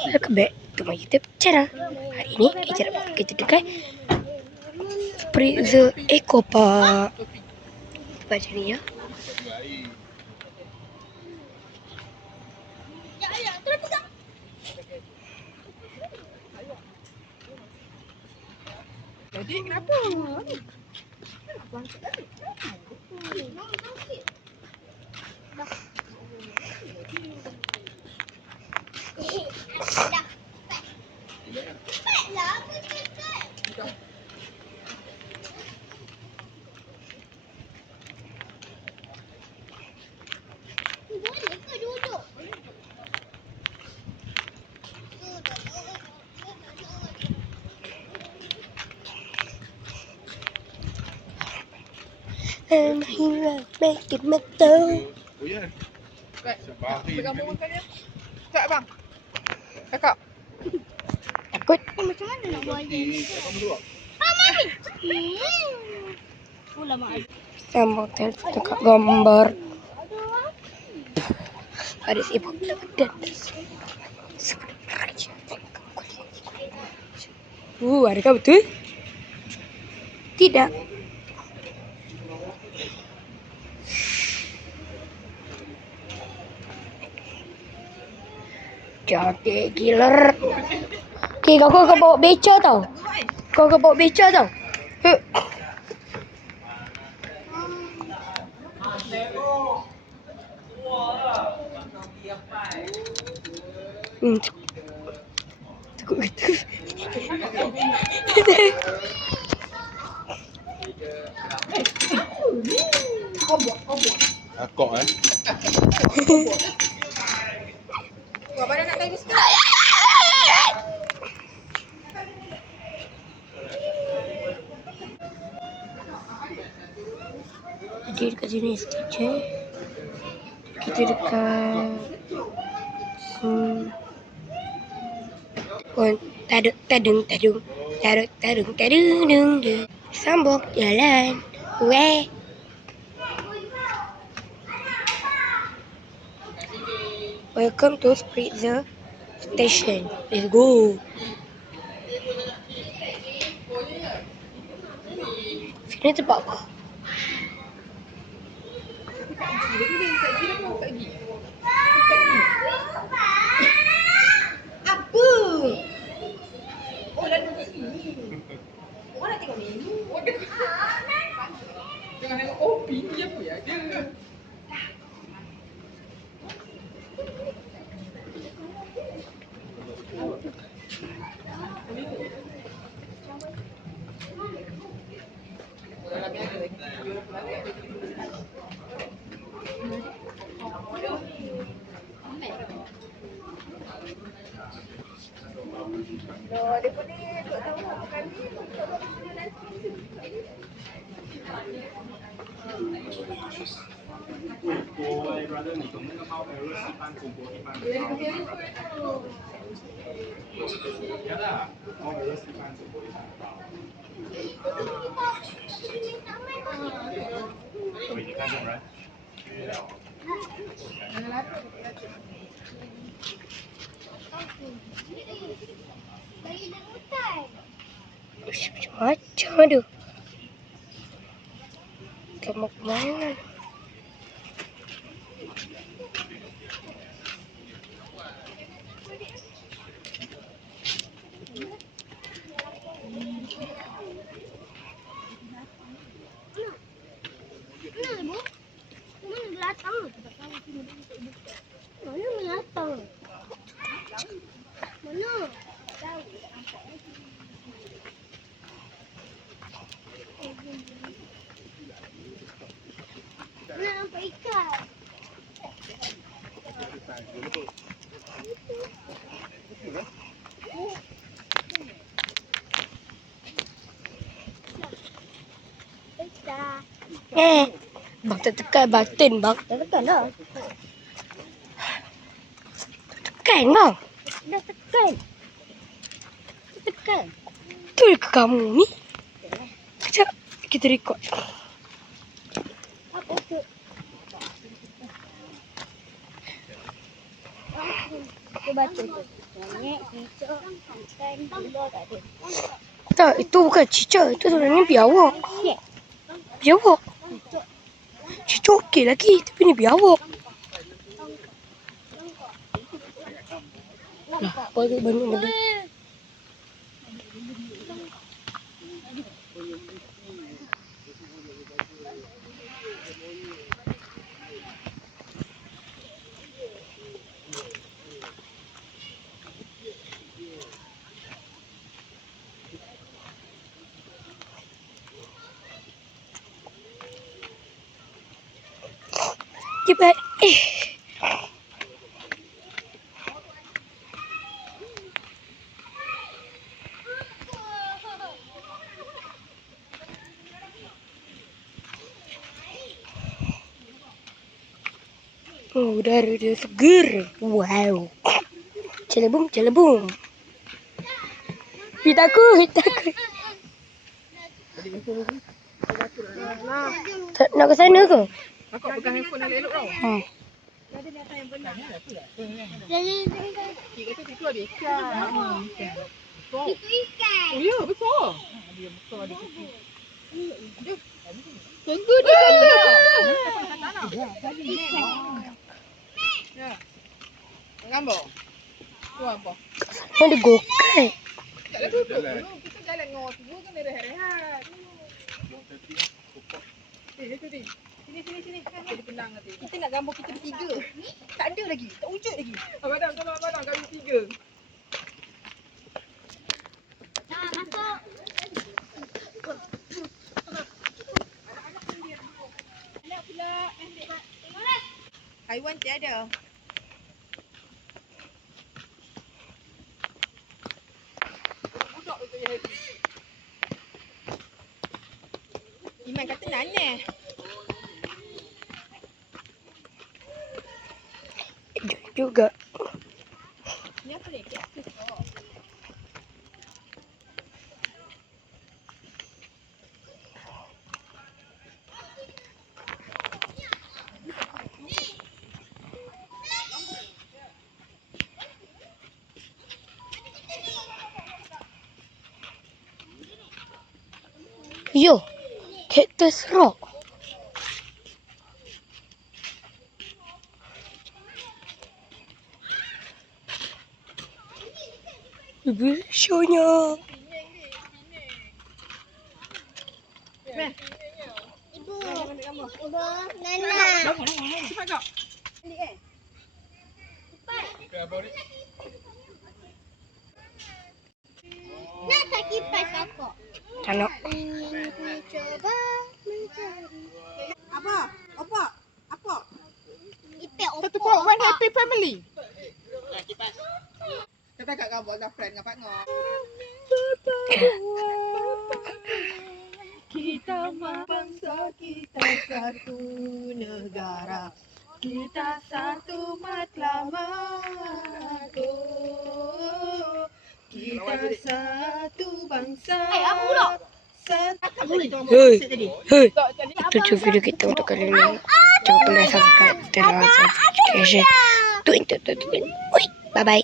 Welcome back to my YouTube channel. Hari ini kita dekat Freezer Eco Park. Macam ni ya. Jadi kenapa? I'm here making my dough. Oh ya. Pegang bawang kali ya. Tak bang. Kakak. Takut. Macam mana nak buat ni? Sambal tel dekat gambar. Ada sibuk dan sebenarnya. Adakah betul? Tidak. Jadi killer. Okay, kau bawa beca tau. Kau bawa beca tau. Takut betul. Akok Buat badan nak kayu sikit. Jadi dekat sini stitcher. Kita dekat tadung. Sambung jalan. Weh. Welcome to Freezer Station. Let's go. Sini tempat apa? Apa? Oh, dah duduk sini. Orang nak tengok menu. Jangan tengok kopi ni apa ya dia. Dia pun ni tak tahu apa kali. Macam aduh. Kamu kemana? Nampak ikan. Bang tak tekan button bang. Tak tekan dah. Tekan bang. Dah tekan. Tekan. Betul ke kamu ni? Kejap kita record. Apa tu? Dia baca tu. Monyet, cicak, ikan, gula tak ada. Tak, itu bukan cicak. Itu sebenarnya biawak. Shit. Biawak. Cicak okey lagi. Tapi ni biawak. Lah, apa tu banyak benda. Cepat. Oh, udara dia seger. Wow. Celebum, celebum. Takut. Nak ke sana ke? Aku pegang handphone yang elok tau. Jadi, Kira tu situ ada ikan. Besar. itu ikan. Oh ya, besar. Dia besar dia kecil. Aduh. Tunggu dia. Ya. Gambar. Tu apa? Ada gokai. Tak ada duduk dulu. Kita jalan ngor tu kan dia rehat-rehat. Sini. Sini. Jadi penang nanti. Kita nak gambar kita bertiga. Tak ada lagi. Tak wujud lagi. Abang, tolong abang kami bertiga. Nah, masuk. Anak pula. Haiwan tiada. Budak tu yang happy. Iman kata nanya. Juga. Ni apa ni? Kaktus. Oh. Yo. Cactus rock. Ibu shownya. Meh. Ibu, Ambil gambar. ibu, Nana. Cepat kau. Ni Nak tak kipas kakak? Tak nak. Cuba mencari. Apa? Ipek Satu opor. pot one happy family. Kita kat gambar dengan friend dengan partner. Kita bangsa, kita satu negara. Kita satu matlamat. Kita satu bangsa. Apa pula? Hei. Itu je video kita untuk kali ini. Jangan lupa like, subscribe, dan subscribe. Bye bye.